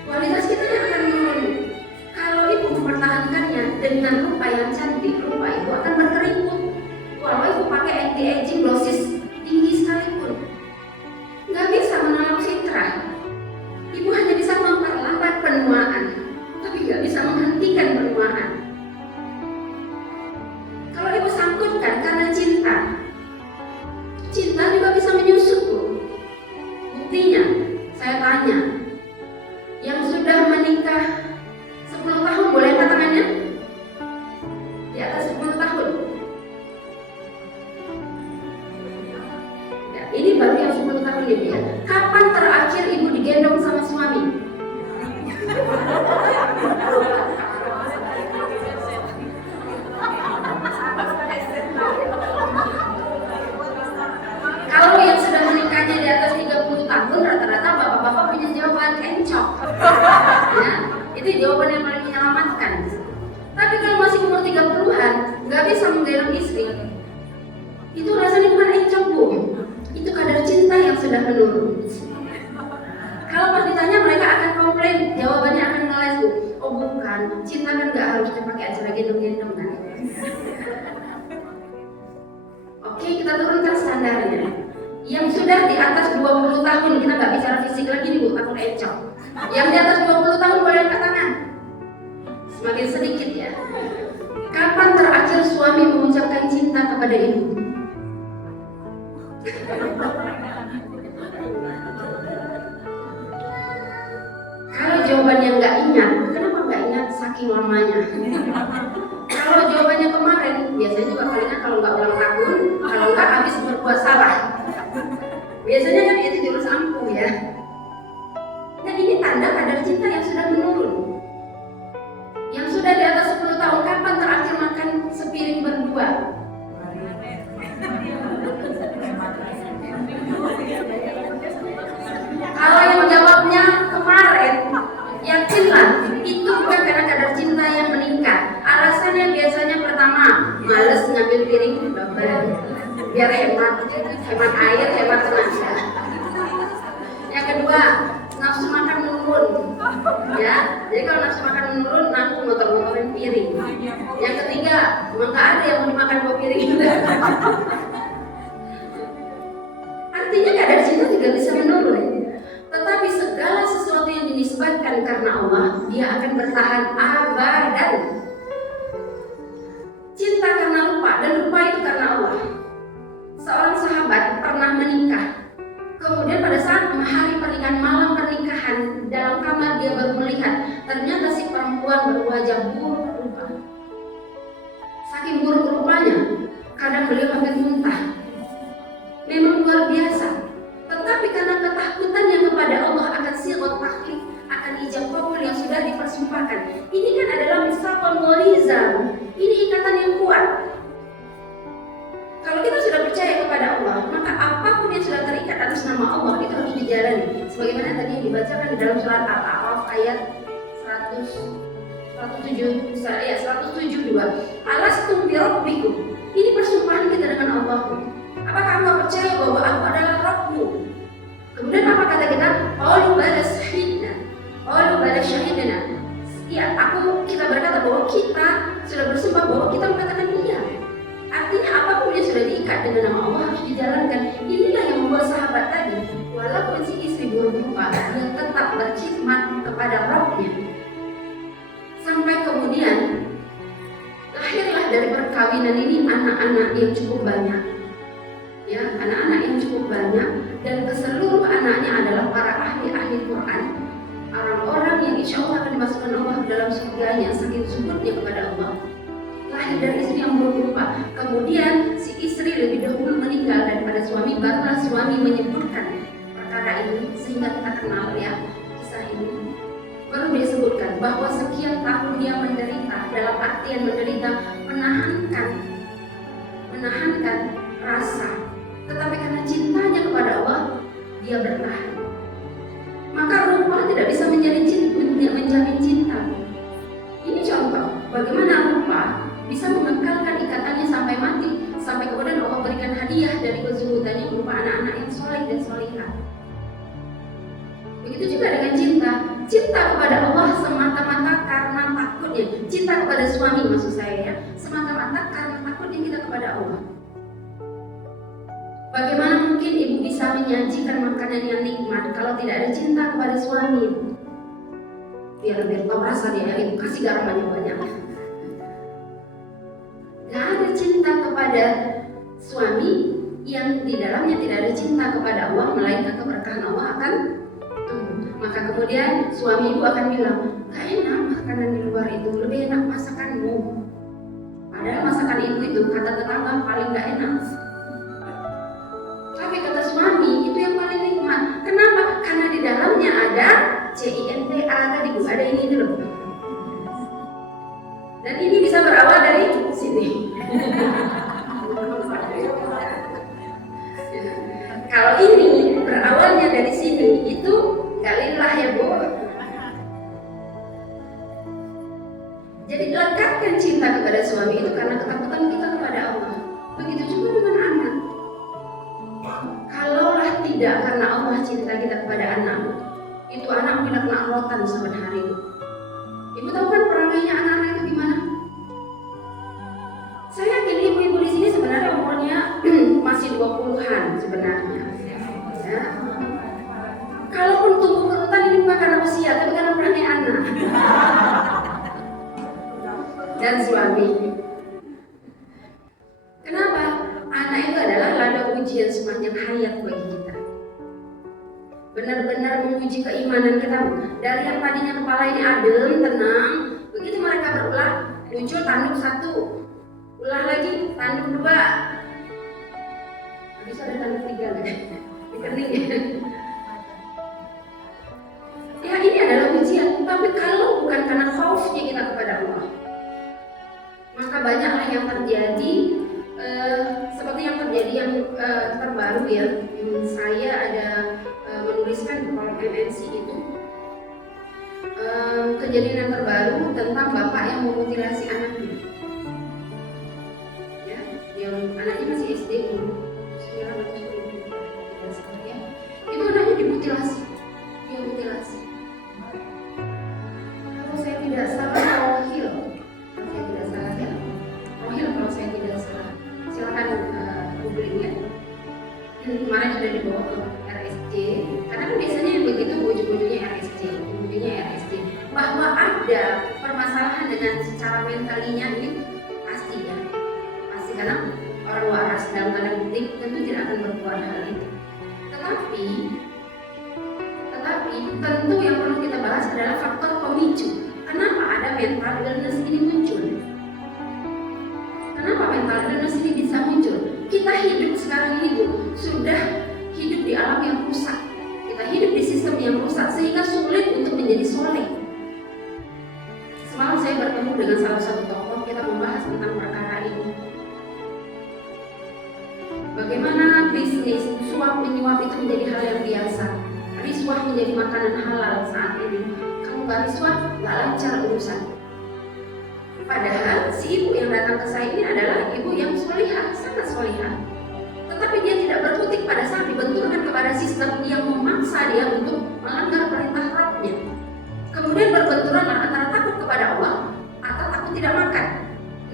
kualitas kita yang akan menurun. Kalau ibu mempertahankannya dengan rupa yang cantik, rupa itu akan berkeriput. Walau ibu pakai anti-aging dosis tinggi sekalipun, nggak bisa menolong citra. Ibu hanya bisa memperlambat penuaan, tapi nggak bisa menghentikan penuaan. Kalau ibu sangkutkan karena cinta, cinta juga bisa menyusup, Bu. Buktinya, saya tanya, yang sudah menikah 10 tahun boleh angkat tangannya? Di atas 10 tahun. Ya, ini baru yang 10 tahun ini, ya. Kapan terakhir ibu digendong sama suami? Kalau yang sudah menikahnya di atas 30 tahun, rata-rata bapak-bapak punya jawaban encok. Ya, itu jawaban yang paling menyelamatkan. Tapi kalau masih umur 30-an, nggak bisa menggendong istri, itu rasanya bukan encok, Bu. Itu kadar cinta yang sudah menurun. Kalau pas ditanya mereka akan komplain, jawabannya akan ngeles, Bu. Oh bukan, cinta kan nggak harus dipakai acara gendong-gendong kan. Oke, kita turunkan standarnya. Yang sudah di atas 20 tahun, kita nggak bicara fisik lagi nih, Bu, takut encok. Yang di atas 20 tahun boleh angkat tangan. Semakin sedikit, ya. Kapan terakhir suami mengucapkan cinta kepada ibu? Kalau jawabannya nggak ingat, kenapa nggak ingat? Saking lamanya. Kalau jawabannya kemarin, biasanya juga palingan kalau nggak ulang tahun, kalau nggak habis berbuat salah. Biasanya kan itu jurus ampuh, ya. Nah, ini tanda kadar cinta yang sudah menurun. Yang sudah di atas 10 tahun, kapan terakhir makan sepiring berdua? Kalau yang jawabnya kemarin, yakinlah itu bukan karena kadar cinta yang meningkat. Alasannya biasanya pertama, males ngambil piring double, biar hemat air, hemat tenaga. Yang kedua, nafsu makan menurun, ya. Jadi kalau nafsu makan menurun, aku motor-motorin piring. Yang ketiga, memang gak ada yang mau dimakan 2 piring. Artinya kadar cinta juga bisa menurun. Tetapi segala sesuatu yang dinisbatkan karena Allah, dia akan bertahan abadan. Cinta karena rupa, dan rupa itu karena Allah. Seorang sahabat pernah menikah, Kemudian pada saat hari pernikahan, malam pernikahan, dalam kamar dia baru melihat ternyata si perempuan berwajah buruk rupa. Saking buruk rupanya, kadang beliau hampir muntah. Memang luar biasa. Tetapi karena ketakutannya kepada Allah akan sirat takhir, akan ijab kabul yang sudah dipersumpahkan. Ini kan adalah misaqul ghalizam. Ini ikatan yang kuat. Kalau kita sudah percaya kepada Allah, maka apapun yang sudah terikat atas nama Allah itu harus dijalani. Sebagaimana tadi yang dibacakan di dalam surat Al-A'raf ayat 107 2. Alastum bi rabbikum. Ini persumpahan kita dengan Allah. Apakah engkau percaya bahwa aku adalah Rabbmu? Kemudian apa kata kita? Qalu bala syahidna. Qalu bala syahidna. Ya, kita berkata bahwa kita sudah bersumpah bahwa kita mengatakan iya. Artinya apapun yang sudah diikat dengan nama Allah harus dijalankan. Inilah yang membuat sahabat tadi, walaupun si istri buruk rupa, dia tetap berkhidmat kepada Rabbnya. Sampai kemudian lahirlah dari perkawinan ini anak-anak yang cukup banyak. Ya, anak-anak yang cukup banyak, dan keseluruh anaknya adalah para ahli-ahli Quran, orang-orang yang insya Allah akan dimasukkan Allah ke dalam surganya saking syukurnya kepada Allah. Lahir dari istri yang buruk rupa. Kemudian si istri lebih dahulu meninggal daripada suami, barulah suami menyebutkan perkara ini sehingga kita kenal ya kisah ini. Baru dia sebutkan bahwa sekian tahun dia menderita, dalam artian menderita menahankan rasa, tetapi karena cintanya kepada Allah dia bertahan. Maka rupa tidak bisa menjamin cinta. Ini contoh bagaimana rupa bisa mengekalkan ikatannya sampai mati, sampai kemudian Allah berikan hadiah dari kezuhudannya berupa anak-anak yang soleh dan solihah. Begitu juga dengan cinta kepada Allah semata-mata karena takutnya, cinta kepada suami maksud saya ya, semata-mata karena takutnya kita kepada Allah. Bagaimana mungkin ibu bisa menyajikan makanan yang nikmat kalau tidak ada cinta kepada suami? Biar lebih tahu rasa dia, ibu kasih garam banyak. Gak ada cinta kepada suami yang di dalamnya tidak ada cinta kepada Allah, melainkan keberkahan Allah akan tumbuh. Maka kemudian suami ibu akan bilang, gak enak makanan di luar itu, lebih enak masakanmu. Padahal masakan ibu itu kata tetangga paling gak enak. Tapi kata suami itu yang paling nikmat. Kenapa? Karena di dalamnya ada CINTA tadi, ada ini itu loh. Dan ini bisa berawal dari sini. Kalau ini berawalnya dari sini, itu gak lillah ya Bu. Jadi lekatkan cinta kepada suami itu karena ketakutan kita kepada Allah. Begitu juga dengan anak. Kalaulah tidak karena Allah cinta kita kepada anak, itu anak tidak kena rotan sampai hari ini. Ibu tahu kan perangainya anak-anak itu gimana? Saya yakin ibu-ibu di sini sebenarnya umurnya masih 20-an sebenarnya. Ya. Kalaupun tumbuh kerutan ini bukan karena usia, tapi karena perangai anak dan suami. Kenapa? Anak itu adalah ladang ujian sepanjang hayat bagi kita. Benar-benar menguji keimanan kita. Dari yang tadinya kepala ini adem, tenang, begitu mereka berulah, muncul tanduk 1, ulah lagi tanduk 2, habis ada tanduk 3 lagi di kening. Ya ini adalah ujian. Tapi kalau bukan karena khaufnya kita kepada Allah, maka banyaklah yang terjadi seperti yang terjadi yang terbaru ya. Saya ada menuliskan di kolom MNC itu kejadian yang terbaru tentang bapak yang memutilasi anaknya. Ya, yang anaknya masih SD umur 9 atau 10 ya. Itu anaknya dimutilasi. Dia mutilasi. Kalau saya tidak salah Rohil. Saya tidak salah ya. Rohil kalau saya tidak salah. Silakan googling ya. Kemarin sudah dibawa ke RSJ. Karena kan biasanya yang begitu ujung-ujungnya RSJ. Bahwa ada permasalahan dengan secara mentalinya ini pasti ya. Pasti karena orang waras dalam tanda kutip tentu tidak akan berbuat hal itu. Tetapi tentu yang perlu kita bahas adalah faktor pemicu. Kenapa ada mental illness ini muncul? Kenapa mental illness ini bisa muncul? Kita hidup sekarang ini, Bu, sudah hidup di alam yang rusak. Kita hidup di sistem yang rusak sehingga sulit untuk menjadi soleh. Semalam saya bertemu dengan salah satu tokoh, kita membahas tentang perkara ini. Bagaimana bisnis suap menyuap itu menjadi hal yang biasa. Riswah menjadi makanan halal saat ini. Kamu gak riswah, gak lancar urusan. Padahal si ibu yang datang ke saya ini adalah ibu yang solihah, sangat solihah. Tetapi dia tidak berkutik pada saat dibenturkan kepada sistem yang memaksa dia untuk melanggar perintah Rabbnya. Kemudian berbenturanlah antara takut kepada Allah atau takut tidak makan.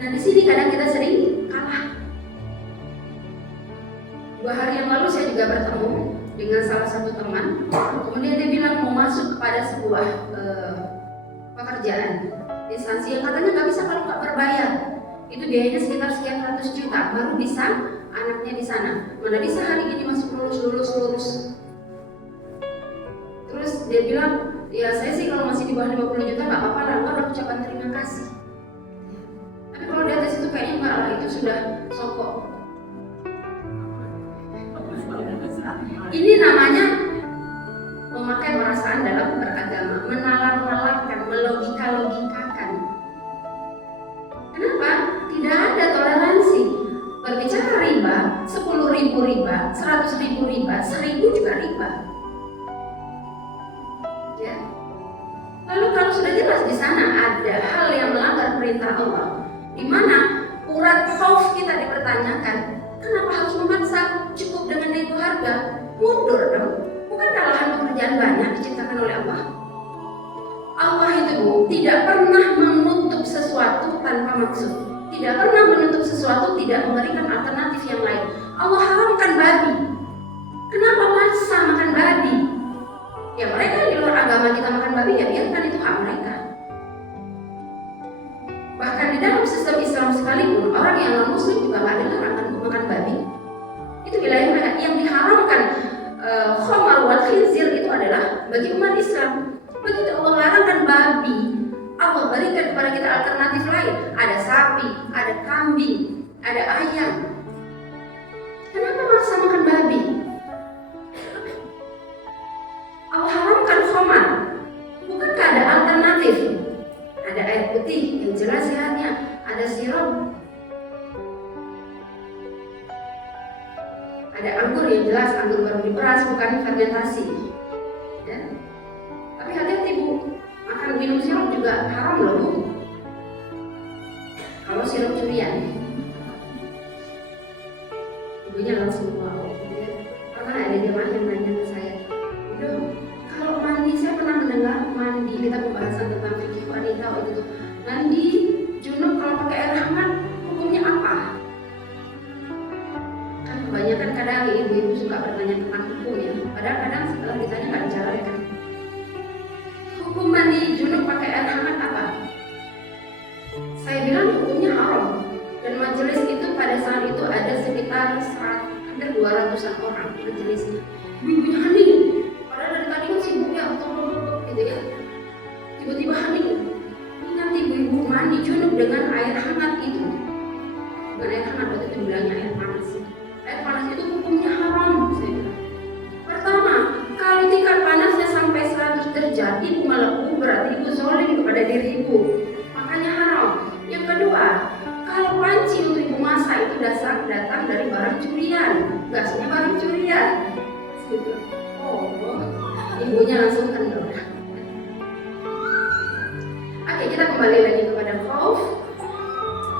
Nah, di sini kadang kita sering kalah. 2 hari yang lalu saya juga bertemu dengan salah satu teman. Kemudian dia bilang mau masuk kepada sebuah pekerjaan instansi yang katanya nggak bisa kalau nggak berbayar. Itu biayanya sekitar sekian ratus juta baru bisa anaknya di sana. Mana bisa hari ini masuk lulus. Terus dia bilang, ya saya sih kalau masih di bawah 50 juta nggak apa-apa lah, ada ucapan terima kasih. Tapi kalau di atas itu kayaknya nggak lah, itu sudah sokok. Ini namanya memakai perasaan dalam beragama, menalar-nalarkan, melogika-logikakan. Kenapa? Tidak ada toleransi. Berbicara riba, 10.000 riba, 100.000 riba, 1.000 juga riba. Ya. Lalu kalau sudah jelas di sana ada hal yang melanggar perintah Allah, di mana urat khauf kita dipertanyakan, kenapa harus memaksa? Cukup dengan nego harga, mundur dong. Bukankah lahan pekerjaan banyak diciptakan oleh Allah? Allah itu, Bu, tidak pernah menutup sesuatu tanpa maksud. Tidak pernah menutup sesuatu tidak memberikan alternatif yang lain. Allah haramkan babi. Kenapa maksa makan babi? Ya mereka di luar agama kita makan babi, ya biarkan, itu hak mereka. Bahkan di dalam sistem Islam sekalipun, orang yang non muslim juga nggak dilarang makan babi. Itu wilayah mereka. Yang diharamkan khamar wal khinzir itu adalah bagi umat Islam. Begitu Allah larangkan babi, Allah berikan kepada kita alternatif lain. Ada sapi, ada kambing, ada ayam. Kenapa maksa makan babi? Allah haramkan khamar. Bukankah ada alternatif? Ada air putih yang jelas sehatnya, ada sirup, ada anggur yang jelas, anggur baru diperas, bukan fermentasi. Ya. Tapi hati-hati, Bu, makan minum sirup juga haram loh, Bu. Kalau sirup curian, ibunya langsung wow. Karena ada jemaah yang nanya ke saya, kalau mandi, saya pernah mendengar mandi, kita pembahasan tentang fikih wanita waktu itu, mandi junub kalau pakai air hangat hukumnya apa? Kan kebanyakan kadang ibu-ibu suka bertanya tentang hukumnya, padahal kadang setelah ditanya nggak dijalankan. Hukum mandi junub pakai air hangat apa? Saya bilang hukumnya haram. Dan majelis itu pada saat itu ada sekitar hampir 200-an orang majelisnya. Ibu-ibunya hening. Padahal dari tadi kan sibuknya gitu ya. Tiba-tiba hening. Ingat ibu-ibu mandi junub dengan air hangat itu. Bukan air hangat, waktu itu bilangnya air panas. Air panas itu hukumnya haram, saya bilang. Pertama, kalau tingkat panasnya sampai 100 derajat, ibu melepuh, berarti ibu zolim kepada diri ibu. Makanya haram. Yang kedua, kalau panci untuk ibu masak itu datang dari barang curian, gasnya barang curian. Gitu. Oh, ibunya langsung kendor. Oke, kita kembali lagi kepada khauf.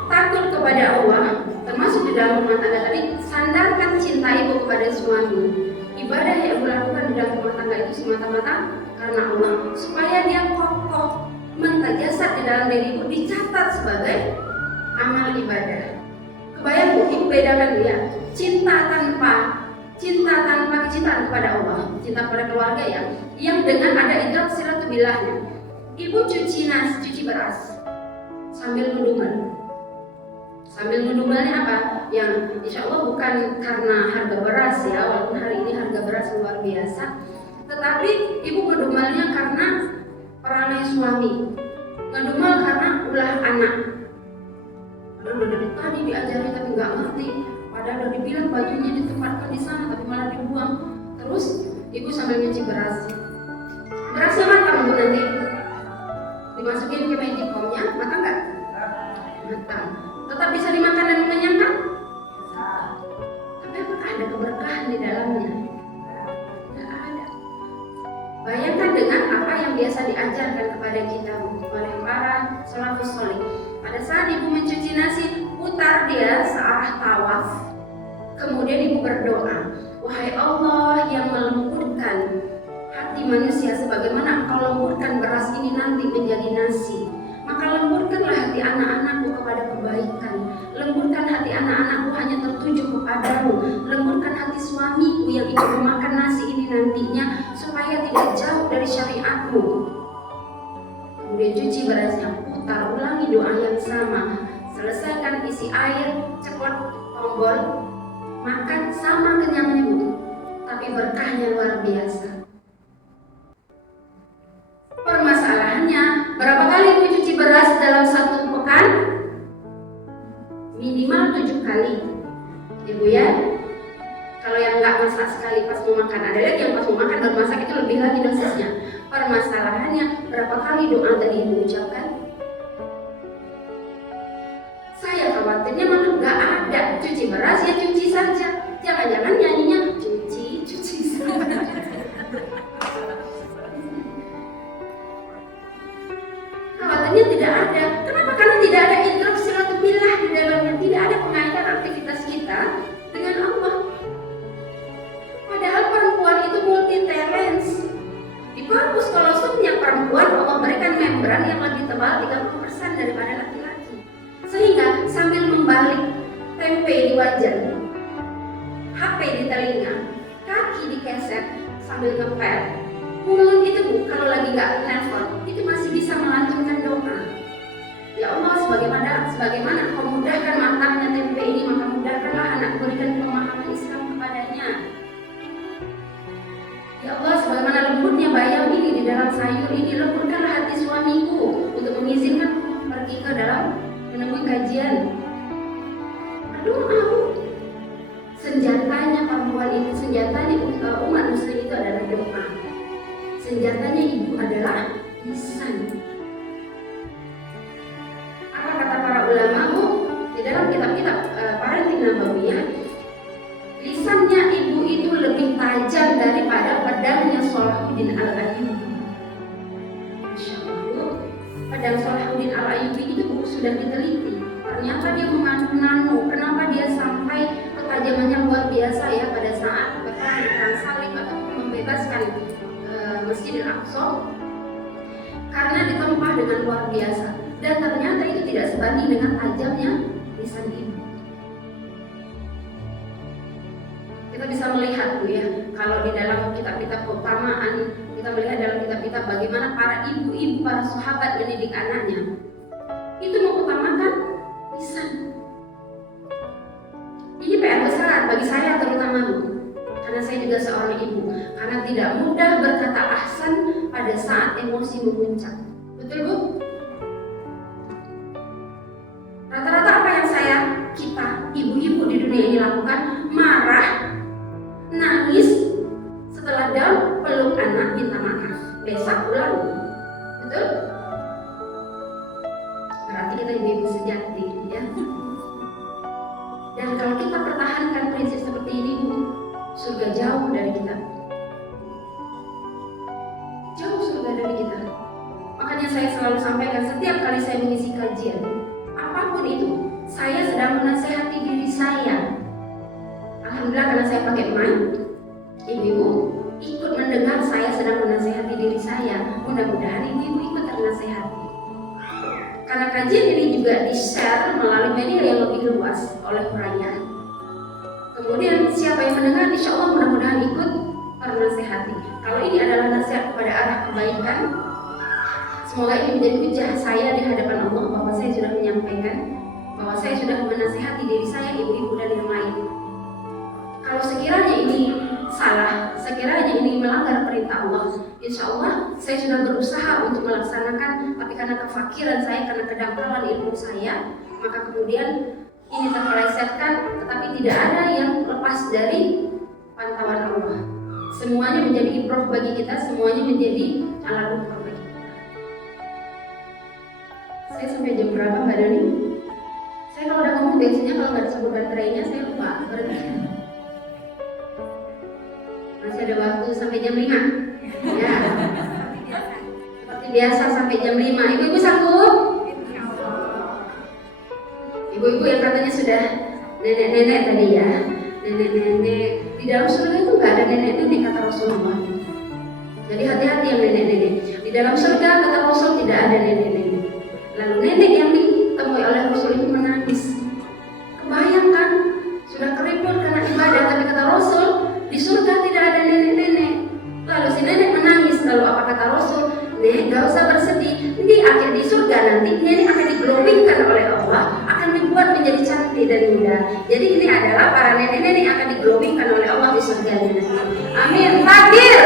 Takut kepada Allah, termasuk di dalam rumah tangga tadi, sandarkan cinta ibu kepada suami. Ibadah yang ibu lakukan di dalam rumah tangga itu semata-mata karena Allah, supaya dia kokoh mentajasad di dalam diri ibu, dicatat sebagai amal ibadah. Kebayang, Bu, ibu bedakan dia cinta tanpa kecintaan kepada Allah, cinta kepada keluarga yang dengan ada idrak silatubillahnya. Ibu cuci beras sambil ngedumel. Sambil ngedumelnya apa? yang insya Allah bukan karena harga beras ya, walaupun hari ini harga beras luar biasa, tetapi ibu ngedumelnya karena perangai suami, ngedumel karena ulah anak. Udah dari tadi diajarin tapi nggak ngerti, padahal udah dibilang bajunya ditempatkan di sana tapi malah dibuang. Terus ibu sambil nyuci beras, berasnya matang bu, nanti dimasukin ke magicomnya, matang nggak? Matang. Tetap bisa dimakan dan mengenyangkan? Tapi apakah ada keberkahan di dalamnya? Tidak ada. Bayangkan dengan apa yang biasa diajarkan kepada kita oleh para salafus saleh. Pada saat ibu mencuci nasi, putar dia searah tawaf. Kemudian ibu berdoa, wahai Allah yang melembutkan hati manusia sebagaimana Engkau lembutkan beras ini nanti menjadi nasi, maka lembutkanlah hati anak-anakku kepada kebaikan. Lembutkan hati anak-anakku hanya tertuju kepadamu. Lembutkan hati suamiku yang ikut memakan nasi ini nantinya supaya tidak jauh dari syariatmu. Kemudian cuci berasnya, putar, ulangi doa yang sama. Selesaikan isi air, cepat tombol, makan sama kenyangnya bu. Tapi berkahnya luar biasa. Permasalahannya, berapa kali ibu cuci beras dalam satu pekan? Minimal 7 kali, ibu ya. Kalau yang nggak masak sekali pas mau makan, ada lagi yang pas mau makan baru masak, itu lebih lagi dosisnya. Permasalahannya, berapa kali doa tadi ibu ucapkan? Saya khawatirnya malah nggak ada cuci beras, ya cuci saja. Jangan-jangan nyanyinya cuci saja. Khawatirnya tidak ada. Kenapa? Karena tidak ada idrak silaturahmi di dalamnya. Tidak ada pengaitan aktivitas kita dengan Allah. Padahal perempuan itu multi talents. Di korpus kolosumnya perempuan Allah berikan membran yang lebih tebal 30% daripada laki-laki. Sehingga sambil membalik tempe di wajah, HP di telinga, kaki dikeset sambil ngepel, mulut itu bu, kalau lagi nggak nelfon, itu masih bisa melantunkan doa. Ya Allah, sebagaimana Kau mudahkan matangnya tempe ini, maka mudahkanlah anak, berikan pemahaman Islam kepadanya. Ya Allah, sebagaimana lembutnya bayam ini di dalam sayur ini, lembutkanlah hati suamiku untuk mengizinkan pergi ke dalam menemui kajian. Doa bu. Senjatanya perempuan itu, senjatanya umat muslim itu adalah doa. Senjatanya ibu adalah lisan. Apa kata para ulama bu? Di dalam kitab-kitab Parenting Nabawiyah, lisannya ibu itu lebih tajam daripada pedangnya Salahuddin Al-Ayyubi. Masya Allah, pedang Salahuddin Al-Ayyubi itu bu, sudah diteliti. Ternyata dia mengandung nano. Kenapa dia sampai ketajamannya luar biasa ya pada saat berperang di Perang Salib atau membebaskan Masjidil Aqsa? Karena ditempah dengan luar biasa. Dan ternyata itu tidak sebanding dengan tajamnya lisan ibu. Kita bisa melihat bu ya, kalau di dalam kitab-kitab keutamaan, kita melihat dalam kitab-kitab bagaimana para ibu-ibu, para sahabat mendidik anaknya. Itu mengutamakan lisan. Ini PR besar bagi saya terutama bu, karena saya juga seorang ibu. Karena tidak mudah berkata ahsan pada saat emosi memuncak. Betul bu? Rata-rata apa yang kita ibu-ibu di dunia ini lakukan? Marah, nangis, setelah down peluk anak minta maaf, besok ulang. Betul? Berarti kita ibu-ibu sejati ya. Dan kalau kita pertahankan prinsip seperti ini bu, surga jauh dari kita. Jauh surga dari kita. Makanya saya selalu sampaikan setiap kali saya mengisi kajian, apapun itu, saya sedang menasehati diri saya. Alhamdulillah karena saya pakai mic, ibu-ibu ikut mendengar saya sedang menasehati diri saya. Mudah-mudahan ibu-ibu ikut ternasehati. Karena kajian ini juga di-share melalui media yang lebih luas oleh Raya. Kemudian siapa yang mendengar, insya Allah mudah-mudahan ikut ternasehati. Kalau ini adalah nasihat kepada arah kebaikan, semoga ini menjadi hujah saya di hadapan Allah bahwa saya sudah menyampaikan. bahwa saya sudah menasihati diri saya, ibu-ibu dan yang lain. Kalau sekiranya ini salah, sekiranya ini melanggar perintah Allah, insya Allah saya sudah berusaha untuk melaksanakan, tapi karena kefakiran saya, karena kedangkalan ilmu saya, maka kemudian ini terpelesetkan, tetapi tidak ada yang lepas dari pantauan Allah. Semuanya menjadi ibrah bagi kita, semuanya menjadi alat ukur bagi kita. Saya sampai jam berapa Mbak Doni? Saya kalau udah ngomong biasanya kalau nggak disebut baterainya saya lupa berarti. Masih ada waktu sampai jam 5. Ya. Seperti biasa sampai jam 5. Ibu-ibu sanggup? Ibu-ibu yang katanya sudah nenek-nenek tadi ya. Nenek-nenek di dalam surga itu nggak ada nenek-nenek kata Rasulullah. Jadi hati-hati yang nenek-nenek. Di dalam surga kata Rasul tidak ada nenek-nenek. Lalu nenek yang ditemui oleh Rasul itu menangis. Kebayangkan sudah keriput karena ibadah, tapi kata Rasul di surga tidak ada nenek-nenek. Lalu si nenek menangis. Lalu apa kata Rasul? Nek, gak usah bersedih. Di akhir di surga nanti nenek akan diglowingkan oleh Allah, akan dibuat menjadi cantik dan muda. Jadi ini adalah para nenek-nenek yang akan diglowingkan oleh Allah di surga nanti. Amin. Takbir.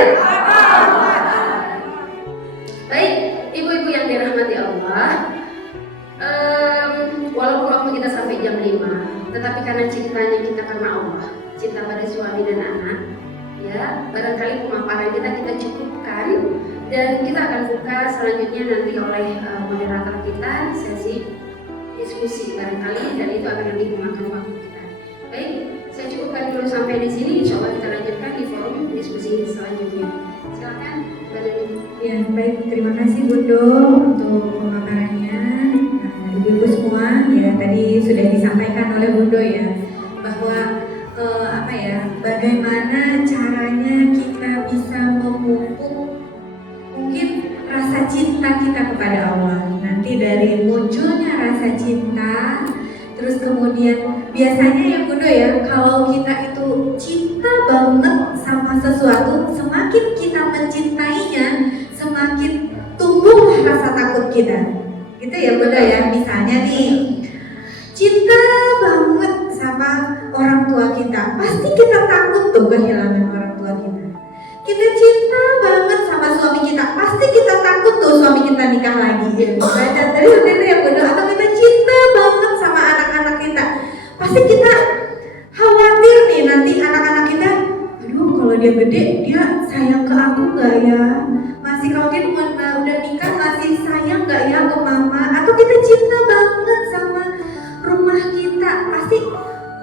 Baik, ibu-ibu yang dirahmati Allah. Walaupun waktu kita sampai jam 5, tetapi karena cintanya kita karena Allah, cinta pada suami dan anak, ya barangkali pemaparan kita cukupkan, dan kita akan buka selanjutnya nanti oleh moderator kita sesi diskusi barangkali, dan itu akan lebih memakan waktu kita. Baik, saya cukupkan dulu sampai di sini. Insya Allah kita lanjutkan di forum diskusi selanjutnya. Silakan Mbak Deni. Ya, baik, terima kasih Bundo untuk pemaparannya. Ibu-ibu semua, ya tadi sudah disampaikan oleh Bundo ya bahwa bagaimana caranya kita bisa memupuk mungkin rasa cinta kita kepada Allah. Nanti dari munculnya rasa cinta, terus kemudian biasanya ya Bundo ya, kalau kita itu cinta banget sama sesuatu, semakin kita mencintainya, semakin tumbuh rasa takut kita. Gitu ya Bunda ya, misalnya nih cinta banget sama orang tua kita, pasti kita takut tuh kehilangan orang tua kita. Kita cinta banget sama suami kita, pasti kita takut tuh suami kita nikah lagi ya. Baca dari itu ya Bunda. Atau kita cinta banget sama anak-anak kita, pasti kita khawatir nih nanti anak-anak kita, aduh kalau dia gede dia sayang ke aku gak ya, masih kalau dia udah nikah masih sayang gak ya ke mama. Atau kita cinta banget sama rumah kita, pasti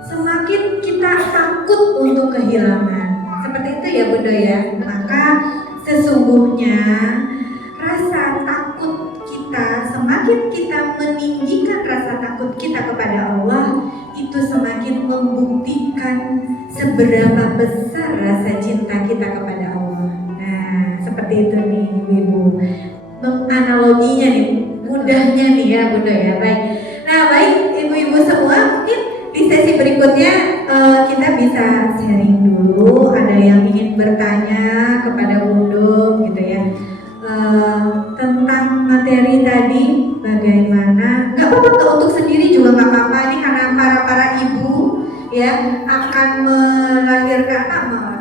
semakin kita takut untuk kehilangan. Seperti itu ya Bunda ya. Maka sesungguhnya rasa takut kita, semakin kita meninggikan rasa takut kita kepada Allah, itu semakin membuktikan seberapa besar rasa cinta kita kepada Allah. Nah, seperti itu nih ibu-ibu. Menganaloginya nih, mudahnya nih ya Bunda ya. Baik. Nah, baik ibu-ibu semua, mungkin di sesi berikutnya kita bisa sharing dulu. Ada yang ingin bertanya kepada Bunda gitu ya, tentang materi tadi bagaimana. Nggak apa-apa untuk sendiri juga nggak apa-apa. Ini karena para ibu ya akan melahirkan,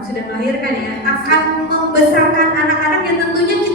sudah melahirkan ya, akan membesarkan anak-anak yang tentunya kita